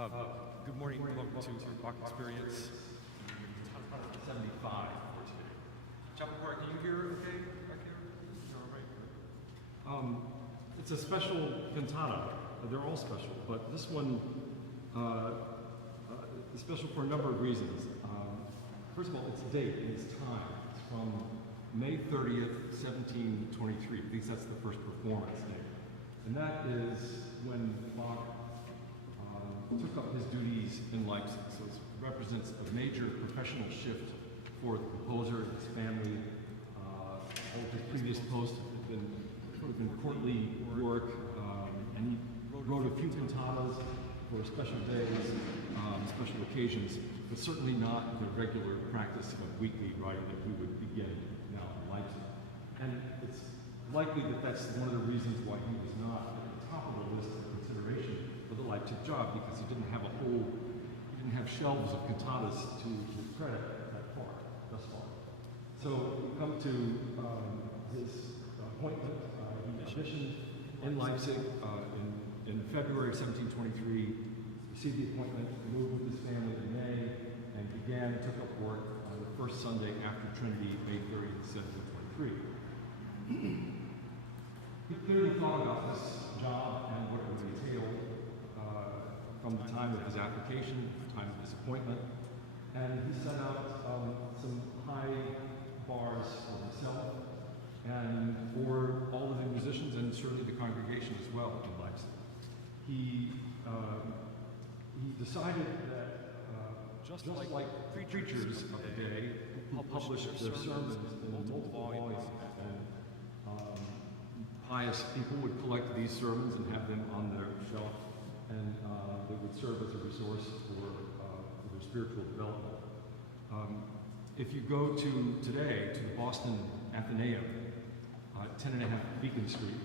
Good morning, welcome to Bach Experience 75 for today. Chapel Choir, can you hear okay back here? All right. It's a special cantata. They're all special, but this one is special for a number of reasons. First of all, its date and its time. It's from May 30th, 1723. At least that's the first performance date. And that is when Bach took up his duties in Leipzig. So it represents a major professional shift for the composer, his family. All of his previous posts have been courtly work, and he wrote a few cantatas for special days, special occasions, but certainly not the regular practice of weekly writing that we would begin now in Leipzig. And it's likely that that's one of the reasons why he was not at the top of the list of consideration for the Leipzig job, because he didn't have shelves of cantatas to his credit that far, thus far. So we come to his appointment. He auditioned in Leipzig in February of 1723, received the appointment, moved with his family in May, and took up work on the first Sunday after Trinity, May 30th, 1723. He clearly thought about this job and what it would entail from the time of his application, the time of his appointment, and he set out some high bars for himself and for all of the musicians and certainly the congregation as well in Leipzig. He decided that just like preachers of the day who published their sermons in multiple volumes, and pious people would collect these sermons and have them on their shelf, and they would serve as a resource for their spiritual development. If you go today to the Boston Athenaeum, 10.5 Beacon Street,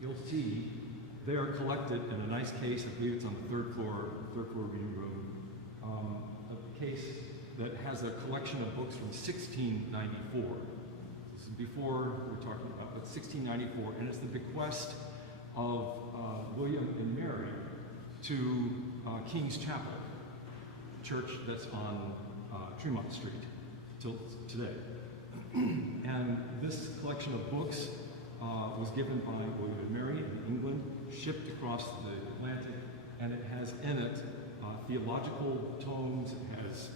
you'll see they are collected in a nice case. I believe it's on the third floor reading room. A case that has a collection of books from 1694. This is before we're talking about, but 1694, and it's the bequest of William and Mary to King's Chapel, church that's on Tremont Street till today. And this collection of books was given by William and Mary in England, shipped across the Atlantic, and it has in it theological tomes. It has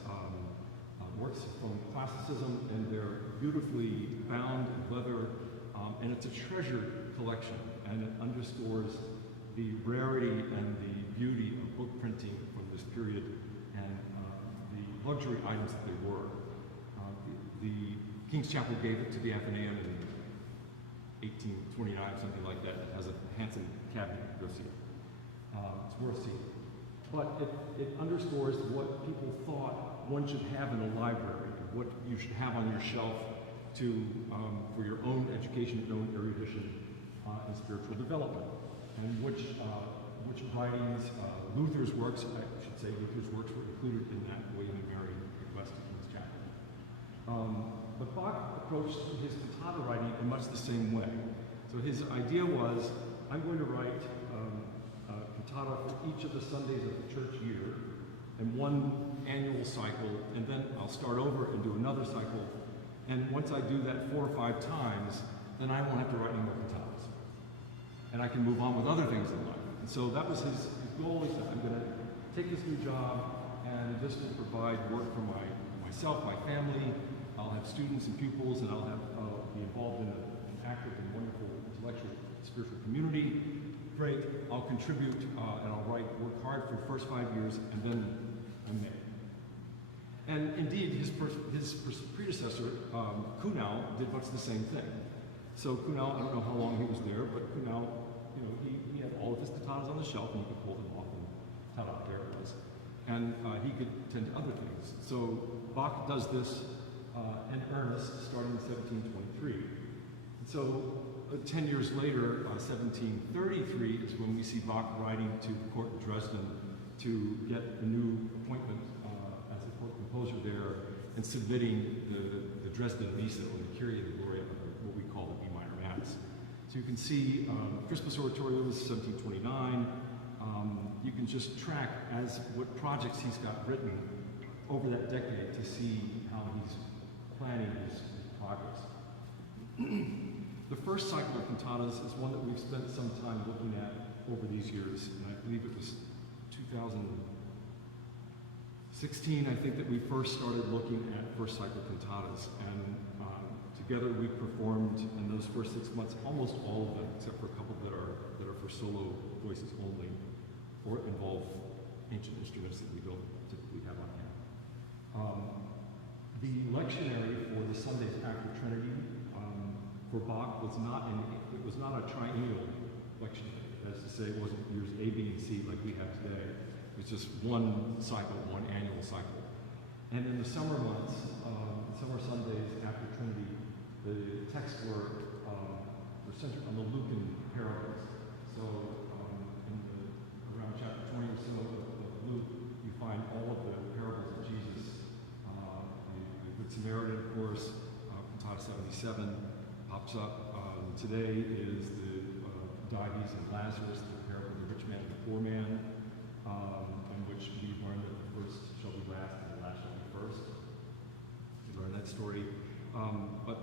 works from classicism, and they're beautifully bound in leather, and it's a treasured collection, and it underscores the rarity and the beauty of book printing from this period and the luxury items that they were. The King's Chapel gave it to the Athenaeum in 1829, something like that. It has a handsome cabinet. Go see it. It's worth seeing. But it underscores what people thought one should have in a library, what you should have on your shelf for your own education, your own erudition, and spiritual development. And which writings, Luther's works, I should say, Luther's works were included in that William and Mary request to King's Chapel. But Bach approached his cantata writing in much the same way. So his idea was, I'm going to write a cantata for each of the Sundays of the church year, and one annual cycle, and then I'll start over and do another cycle. And once I do that 4 or 5 times, then I won't have to write any more cantatas. And I can move on with other things in life. And so that was his goal. He said, I'm going to take this new job, and this will provide work for myself, my family. I'll have students and pupils, and I'll be involved in an active and wonderful intellectual spiritual community. Great. I'll contribute, and I'll work hard for the first 5 years, and then I'm there. And indeed, his predecessor, Kuhnau, did much the same thing. So Kuhnau, I don't know how long he was there, but Kuhnau, he had all of his cantatas on the shelf, and he could pull them off and ta-da, there it was. And he could tend to other things. So Bach does this in earnest, starting in 1723. And so 10 years later, 1733, is when we see Bach writing to the court in Dresden to get a new appointment as a court composer there, and submitting the Dresden Missa, or the Kyrie of the Gloria, what we call the B minor Mass. So you can see Christmas oratorios, 1729, you can just track as what projects he's got written over that decade to see how he's planning his progress. The first cycle of cantatas is one that we've spent some time looking at over these years, and I believe it was 2016, I think, that we first started looking at first cycle cantatas, and together we performed in those first 6 months almost all of them, except for a couple that are for solo voices only, or involve ancient instruments that we don't typically have on hand. The lectionary for the Sundays after Trinity for Bach was not a triennial lectionary. That is to say, it wasn't years A, B, and C like we have today. It was just one cycle, one annual cycle. And in the summer months, summer Sundays after Trinity, the texts were centered on the Lucan parables. So around chapter 20 or so of Luke, you find all of the parables of Jesus. The Good Samaritan, of course, cantata 77 pops up. Today is the Dives and Lazarus, the parable of the rich man and the poor man, in which we learn that the first shall be last and the last shall be first. We learn that story. But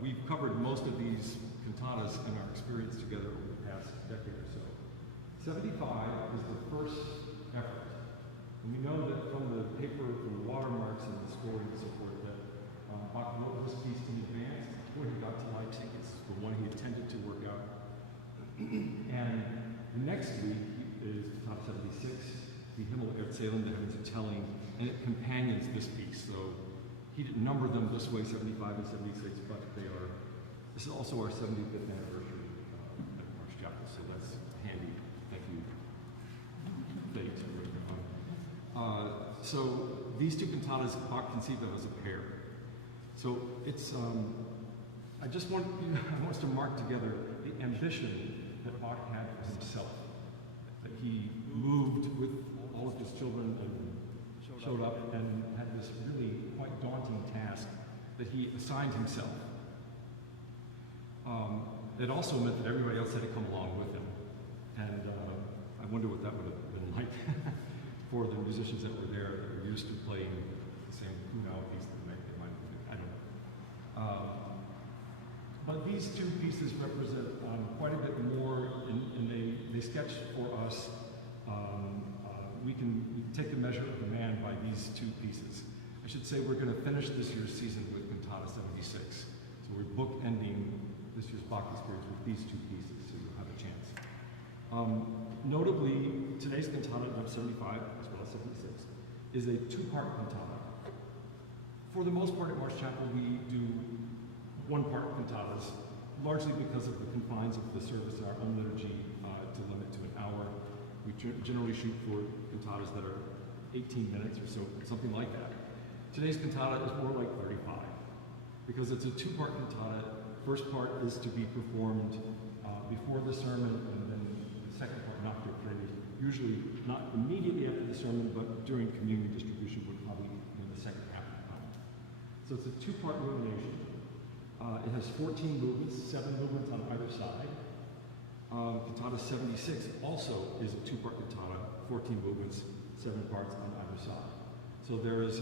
we've covered most of these cantatas in our experience together over the past decade or so. 75 is the first effort. And we know that from the paper, from the watermarks and the story and so forth, that Bach wrote this piece in advance before he got to Leipzig. It's the one he intended to work out. And the next week is cantata 76, the Himmel Erzählen, the heavens are telling, and it companions this piece. So he didn't number them this way, 75 and 76, but this is also our 75th anniversary at Marsh Chapel, so that's handy. Thank you, fate. So these two cantatas Bach conceived of as a pair. So it's, I want us to mark together the ambition that Bach had for himself, that he moved with all of his children and showed up and had this really quite daunting task that he assigned himself. It also meant that everybody else had to come along with him. And I wonder what that would have been like for the musicians that were there that were used to playing the same piece that they might have. I don't know. But these two pieces represent quite a bit more, and they sketch for us. We can take the measure of the man by these two pieces. I should say we're going to finish this year's season with cantata 76. So we're bookending this year's Bach Experience with these two pieces, so you'll have a chance. Notably, today's cantata, number 75, as well as 76, is a two-part cantata. For the most part at Marsh Chapel, we do one-part cantatas, largely because of the confines of the service in our own liturgy to limit to an hour. We generally shoot for cantatas that are 18 minutes or so, something like that. Today's cantata is more like 35, because it's a two-part cantata. First part is to be performed before the sermon, and then the second part, Nocturne Predi, usually not immediately after the sermon, but during communion distribution would probably be the second half of the time. So it's a two-part rumination. It has 14 movements, 7 movements on either side. Cantata 76 also is a two-part cantata, 14 movements, 7 parts on either side. So there is,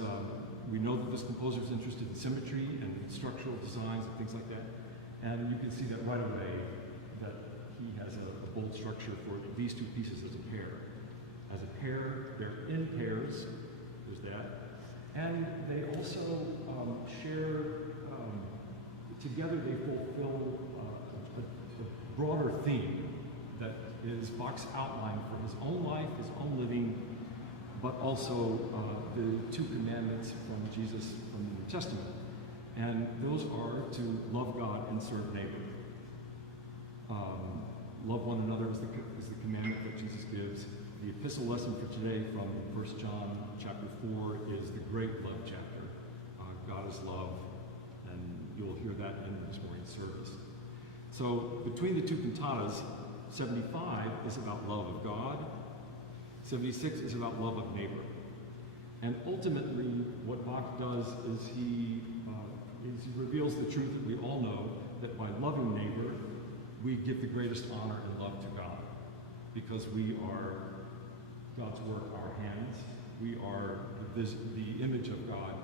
we know that this composer is interested in symmetry and structural designs and things like that. And you can see that right away that he has a bold structure for these two pieces as a pair. As a pair, they're in pairs, there's that. And they also share, together they fulfill a broader theme that is Bach's outline for his own life, his own living, but also the two commandments from Jesus from the New Testament. And those are to love God and serve neighbor. Love one another is the commandment that Jesus gives. The epistle lesson for today from 1 John chapter 4 is the great love chapter. God is love, and you'll hear that in this morning's service. So between the two cantatas, 75 is about love of God, 76 is about love of neighbor. And ultimately, what Bach does is he reveals the truth that we all know, that by loving neighbor, we give the greatest honor and love to God, because we are God's work our hands. We are the image of God,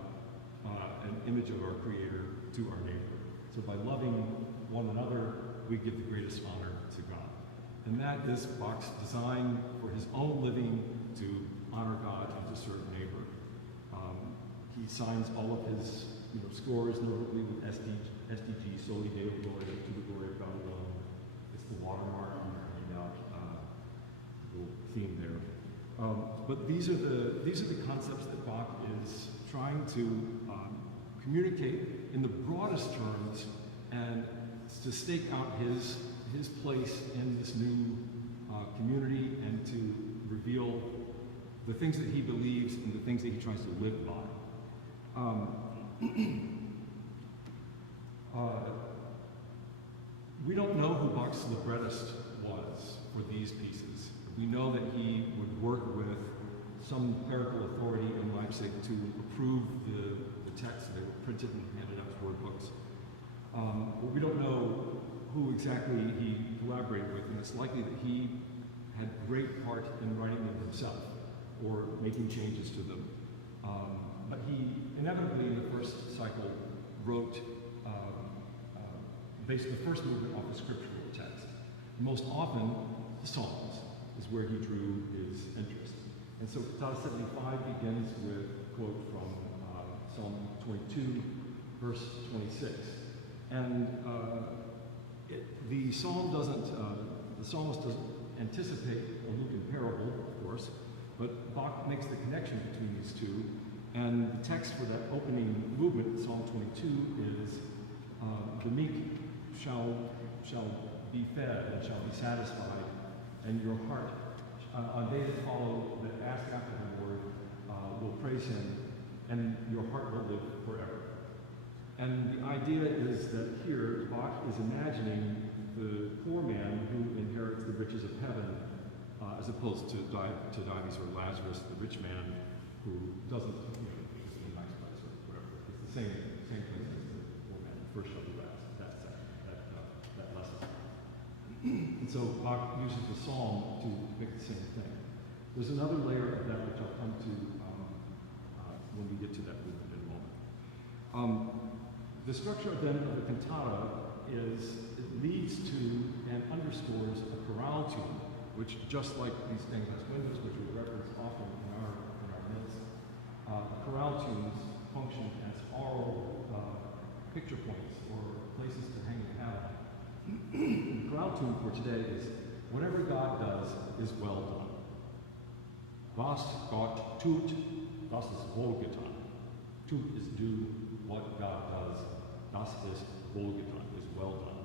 an image of our Creator to our neighbor. So by loving one another, we give the greatest honor to God. And that is Bach's design for his own living, to honor God and to serve neighbor. He signs all of his scores, notably with SDG, Soli Deo Gloria, to the glory of God alone. It's the watermark on our handout, little theme there. But these are the concepts that Bach is trying to communicate in the broadest terms and to stake out his place in this new community and to reveal the things that he believes and the things that he tries to live by. We don't know who Bach's librettist was for these pieces. We know that he would work with some clerical authority in Leipzig to approve the texts. They were printed and handed out as word books. But we don't know who exactly he collaborated with, and it's likely that he had great part in writing them himself or making changes to them. But he inevitably in the first cycle wrote, based the first movement off the scriptural text. Most often, the Psalms is where he drew his interest. And so Cantata 75 begins with a quote from Psalm 22, verse 26. And the psalmist doesn't anticipate a Lucan parable, of course, but Bach makes the connection between these two. And the text for that opening movement, Psalm 22, is the meek shall be fed and shall be satisfied, and your heart on days that follow that ask after the Lord will praise him, and your heart will live forever. And the idea is that here Bach is imagining the poor man who inherits the riches of heaven, as opposed to Dives or Lazarus, the rich man who doesn't, is in a nice place or whatever. It's the same place as the poor man. First shall be last. That lesson. And so Bach uses the psalm to make the same thing. There's another layer of that which I'll come to when we get to that movement in a moment. The structure then of the cantata leads to and underscores a chorale tune, which just like these stained glass windows, which we reference often in our midst, chorale tunes function as oral picture points or places to hang a hat on. The chorale tune for today is, whatever God does is well done. Was Gott tut, das ist wohlgetan. Tut is do, what God does, das ist wohlgetan, is well done.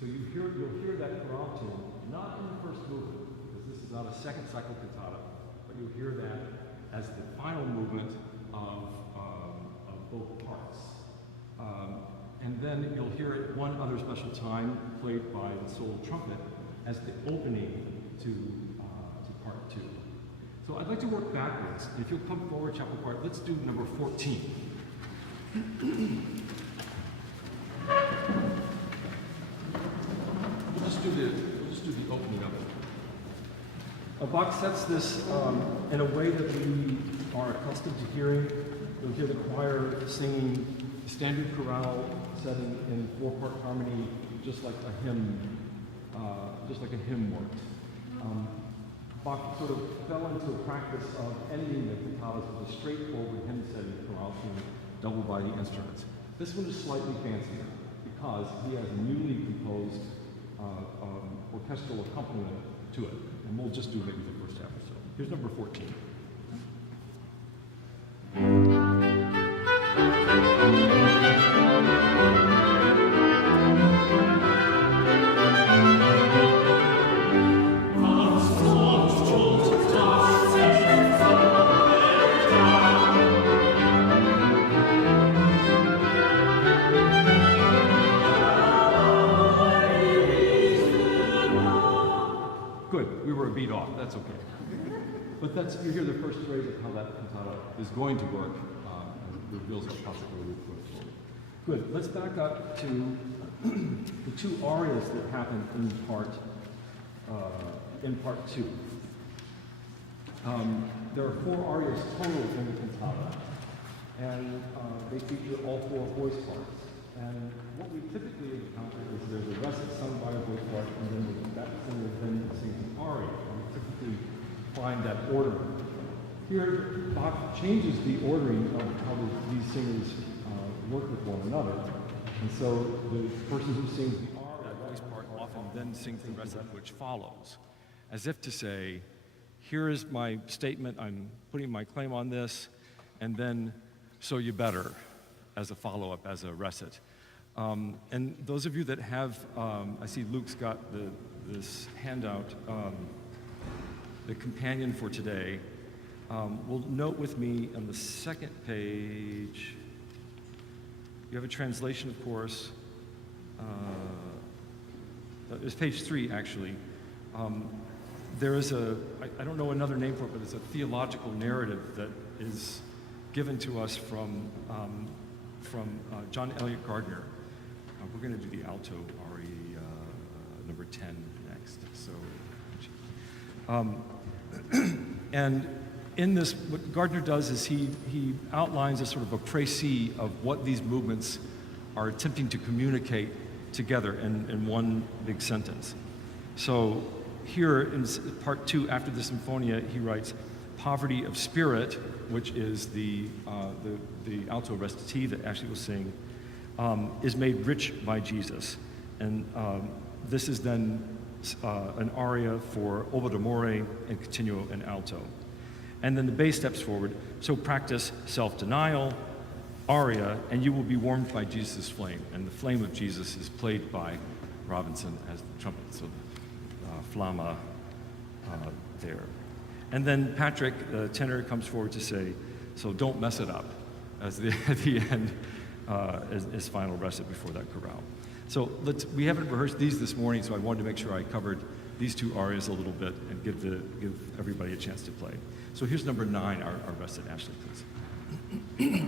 So you'll hear that chorale tune, not in the first movement, because this is not a second cycle cantata, but you'll hear that as the final movement of both parts. And then you'll hear it one other special time, played by the solo trumpet, as the opening to part two. So I'd like to work backwards. If you'll come forward, chapel choir, let's do number 14. We'll just do the opening of it. Bach sets this in a way that we are accustomed to hearing. You'll hear the choir singing standard chorale setting in four-part harmony, just like a hymn works. Bach sort of fell into a practice of ending the cantatas with a straightforward hymn-setting chorale tune, doubled by the instruments. This one is slightly fancier because he has a newly composed orchestral accompaniment to it, and we'll just do maybe the first half or so. Here's number 14. Beat off, that's okay. But you hear the first phrase of how that cantata is going to work, and reveals its possibility going forward. Good, let's back up to the two arias that happen in part two. There are 4 arias total in the cantata, and they feature all 4 voice parts. And what we typically encounter is there's a recit sung by a voice part, and then that singer then sings an aria. And we typically find that order. Here, Bach changes the ordering of how these singers work with one another. And so the person who sings the aria, that voice part, often then sings the recit which follows, as if to say, here is my statement, I'm putting my claim on this, and then so you better, as a follow-up, as a recit. And those of you that have, I see Luke's got this handout, the companion for today, will note with me on the second page, you have a translation, of course. It's page 3, actually. There is I don't know another name for it, but it's a theological narrative that is given to us from John Elliott Gardner. We're going to do the alto aria number 10 next. So, and in this, what Gardner does is he outlines a sort of a précis of what these movements are attempting to communicate together in one big sentence. So here in part 2, after the Symphonia, he writes, poverty of spirit, which is the alto recitative that Ashley will sing, is made rich by Jesus. And this is then an aria for Obo d'amore and continuo in alto. And then the bass steps forward. So practice self-denial, aria, and you will be warmed by Jesus' flame. And the flame of Jesus is played by Robinson as the trumpet, so Flamma there. And then Patrick, the tenor, comes forward to say, so don't mess it up, at the end, as final recit before that chorale. So we haven't rehearsed these this morning, so I wanted to make sure I covered these 2 arias a little bit and give everybody a chance to play. So here's number 9, our recit. Ashley, please.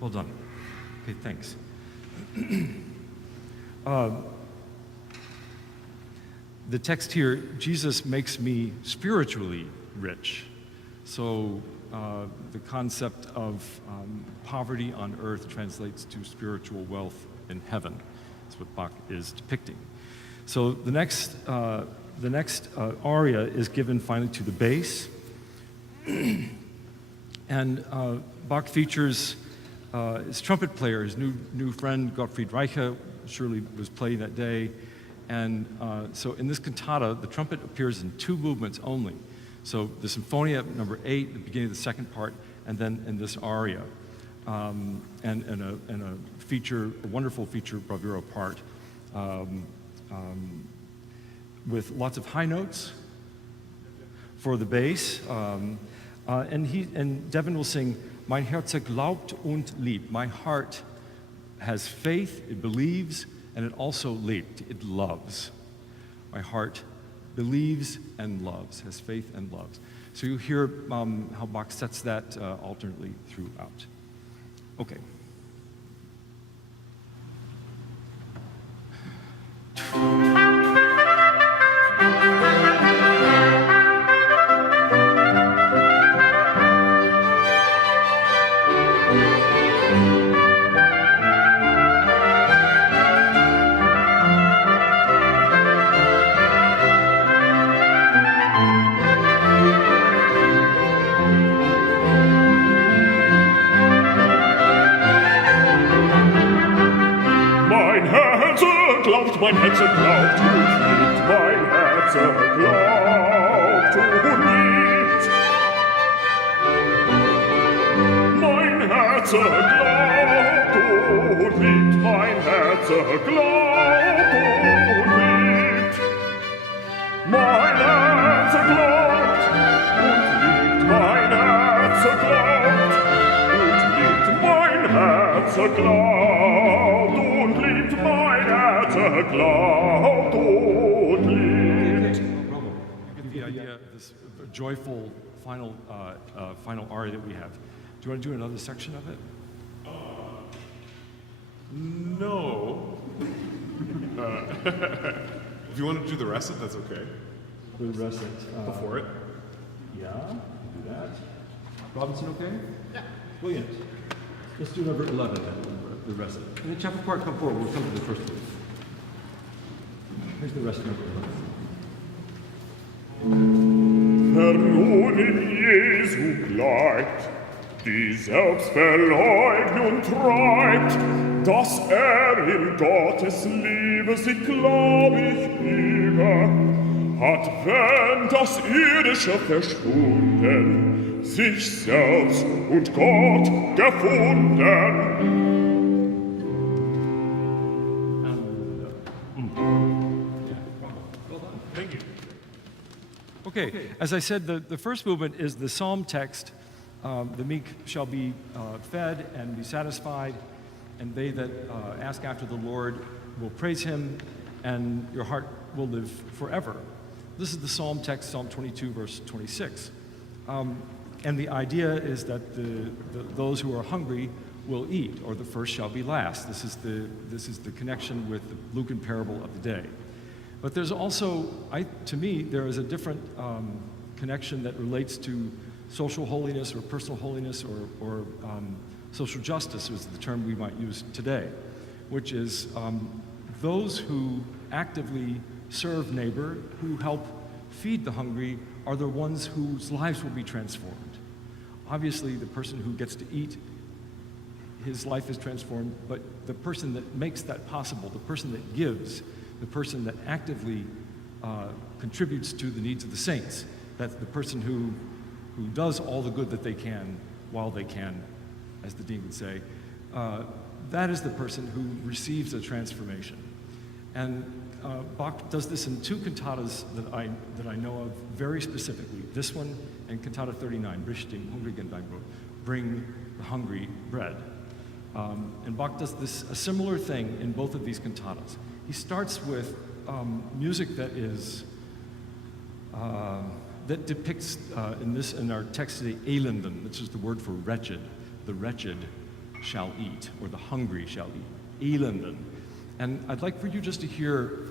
Well done. Okay, thanks. The text here, Jesus makes me spiritually rich. So the concept of poverty on earth translates to spiritual wealth in heaven. That's what Bach is depicting. So the next aria is given finally to the bass. And Bach features his trumpet player, his new friend Gottfried Reiche, surely was playing that day. And so in this cantata, the trumpet appears in 2 movements only. So the Sinfonia number 8, the beginning of the second part, and then in this aria, and a wonderful feature bravura part with lots of high notes for the bass. And Devin will sing, Mein Herze glaubt und liebt. My heart has faith, it believes, and it also liebt, it loves. My heart believes and loves, has faith and loves. So you hear how Bach sets that alternately throughout. Okay. Mein Herze glaubt und liebt, mein Herze glaubt und liebt. Mein Herze glaubt und liebt, mein Herze glaubt und liebt. Mein Herze glaubt und liebt, mein Herze glaubt und liebt, mein Herze glaubt und liebt, mein Herze glaubt und liebt. Bravo. You get the idea of this joyful final aria that we have. Do you want to do another section of it? No. If you want to do the rest of it, that's okay. The rest of it. Before it. Yeah, do that. Robinson, okay? Yeah. Brilliant. Let's do number 11 then, the rest of it. And then chapel choir, come forward. We'll come to the first one. Here's the rest of number 11. Wer nun in Jesu bleibt, die Selbstverleugnung treibt, dass in Gottes Liebe sie glaub ich liebe, hat, wenn das Irdische verschwunden, sich selbst und Gott gefunden. Thank you. Okay, as I said, the first movement is the psalm text. The meek shall be fed and be satisfied, and they that ask after the Lord will praise him, and your heart will live forever. This is the psalm text, Psalm 22, verse 26. And the idea is that those who are hungry will eat, or the first shall be last. This is the connection with the Lucan parable of the day. But there's also, to me, there is a different connection that relates to social holiness or personal holiness or social justice is the term we might use today, which is those who actively serve neighbor, who help feed the hungry, are the ones whose lives will be transformed. Obviously, the person who gets to eat, his life is transformed, but the person that makes that possible, the person that gives, the person that actively contributes to the needs of the saints, that's the person who does all the good that they can while they can, as the dean would say, that is the person who receives a transformation. And Bach does this in 2 cantatas that I know of very specifically. This one and Cantata 39, Richting hungrigen dein Brot, bring the hungry bread. And Bach does a similar thing in both of these cantatas. He starts with music that is that depicts in our text today Elenden, which is the word for wretched, the wretched shall eat, or the hungry shall eat. Elenden. And I'd like for you just to hear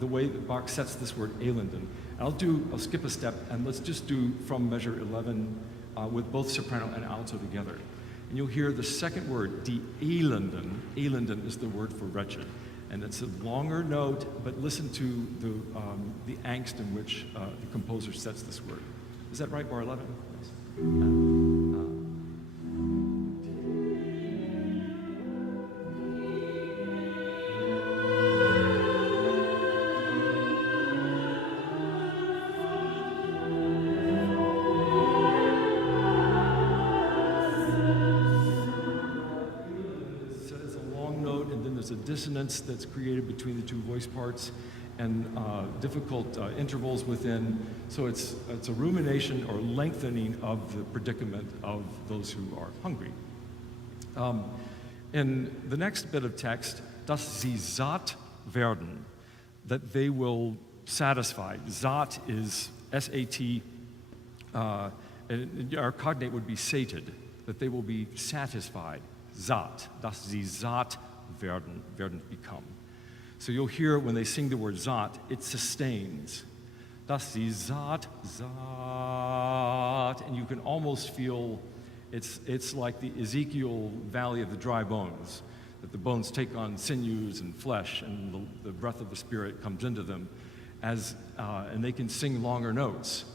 the way that Bach sets this word Elenden. I'll skip a step, and let's just do from measure 11 with both soprano and alto together. And you'll hear the second word, die Elenden. Elenden is the word for wretched. And it's a longer note, but listen to the angst in which the composer sets this word. Is that right, bar 11? There's a dissonance that's created between the two voice parts and difficult intervals within. So it's a rumination or lengthening of the predicament of those who are hungry. In the next bit of text, dass sie satt werden, that they will satisfy. Satt is S-A-T, and our cognate would be sated, that they will be satisfied. Satt, dass sie satt werden become. So you'll hear when they sing the word satt, it sustains. Dass sie satt, and you can almost feel it's like the Ezekiel valley of the dry bones, that the bones take on sinews and flesh, and the breath of the Spirit comes into them, and they can sing longer notes.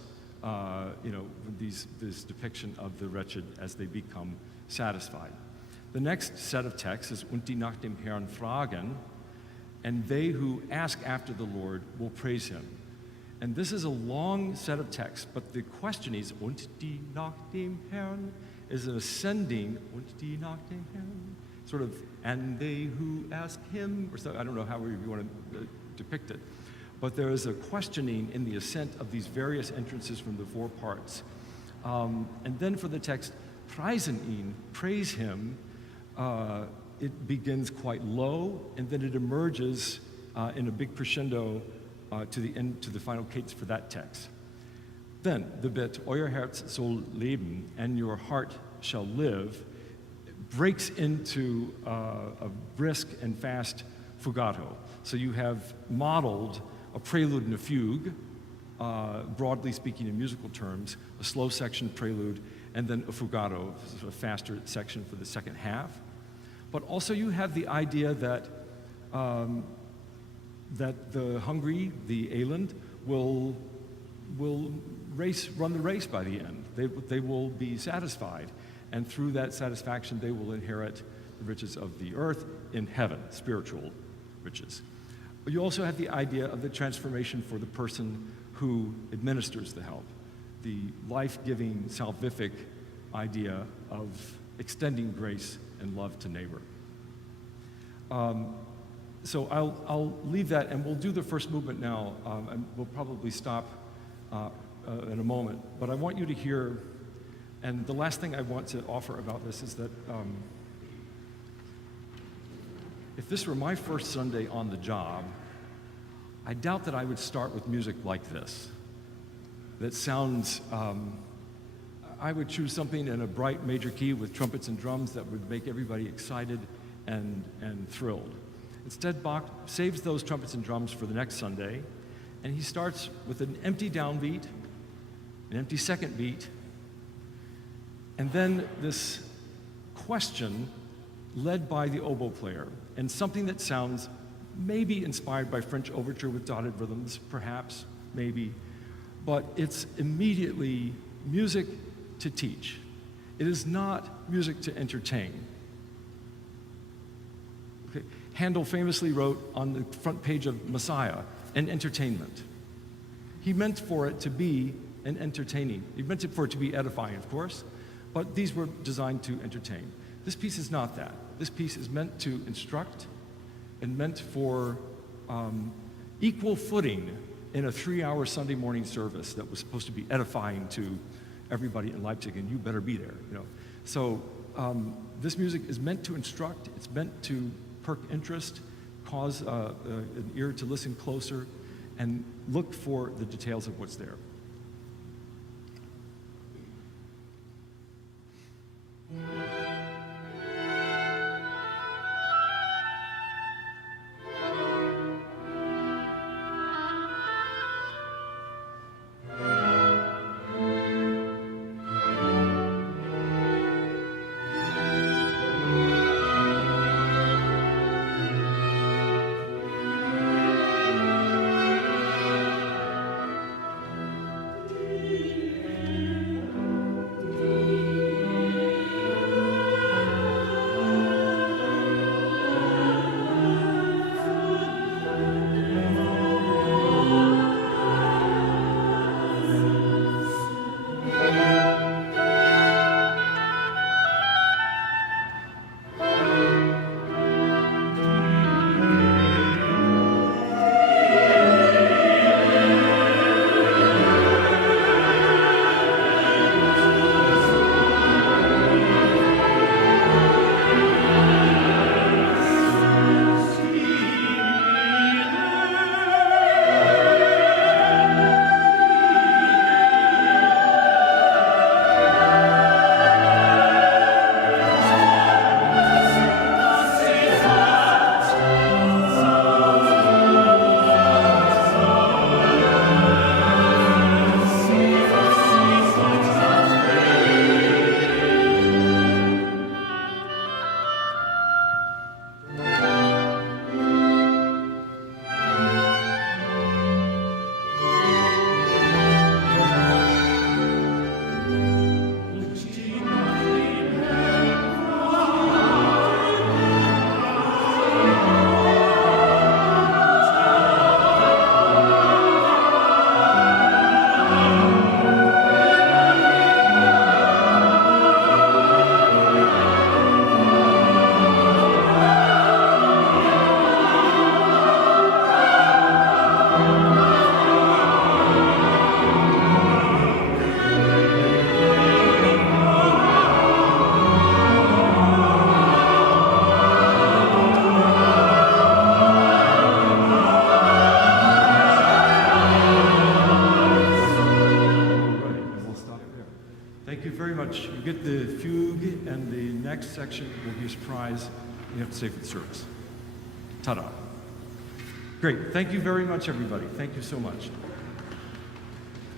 This depiction of the wretched as they become satisfied. The next set of texts is und die nach dem Herrn fragen, and they who ask after the Lord will praise him. And this is a long set of texts, but the question is, und die nach dem Herrn is an ascending, und die nach dem Herrn, sort of, and they who ask him, or so, I don't know how you want to depict it. But there is a questioning in the ascent of these various entrances from the four parts. And then for the text, preisen ihn, praise him, it begins quite low, and then it emerges in a big crescendo to the end, to the final cadence for that text. Then the bit, euer Herz soll leben, and your heart shall live, breaks into a brisk and fast fugato. So you have modeled a prelude and a fugue, broadly speaking in musical terms, a slow section prelude, and then a fugato, a faster section for the second half. But also you have the idea that that the hungry, the Elend, will run the race by the end. They will be satisfied, and through that satisfaction, they will inherit the riches of the earth in heaven, spiritual riches. But you also have the idea of the transformation for the person who administers the help, the life-giving, salvific idea of extending grace and love to neighbor. So I'll leave that, and we'll do the first movement now, and we'll probably stop in a moment. But I want you to hear, and the last thing I want to offer about this is that if this were my first Sunday on the job, I doubt that I would start with music like this. That sounds, I would choose something in a bright major key with trumpets and drums that would make everybody excited and thrilled. Instead, Bach saves those trumpets and drums for the next Sunday, and he starts with an empty downbeat, an empty second beat, and then this question led by the oboe player, and something that sounds maybe inspired by French overture with dotted rhythms, perhaps, maybe, but it's immediately music to teach. It is not music to entertain. Okay. Handel famously wrote on the front page of Messiah, an entertainment. He meant for it to be an entertaining. He meant it for it to be edifying, of course, but these were designed to entertain. This piece is not that. This piece is meant to instruct and meant for equal footing in a 3-hour Sunday morning service that was supposed to be edifying to everybody in Leipzig, and you better be there, you know. So this music is meant to instruct. It's meant to perk interest, cause an ear to listen closer, and look for the details of what's there. You get the fugue, and the next section will be a surprise. You have to say for the service. Ta-da. Great. Thank you very much, everybody. Thank you so much.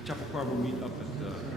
Chapel Choir will meet up at the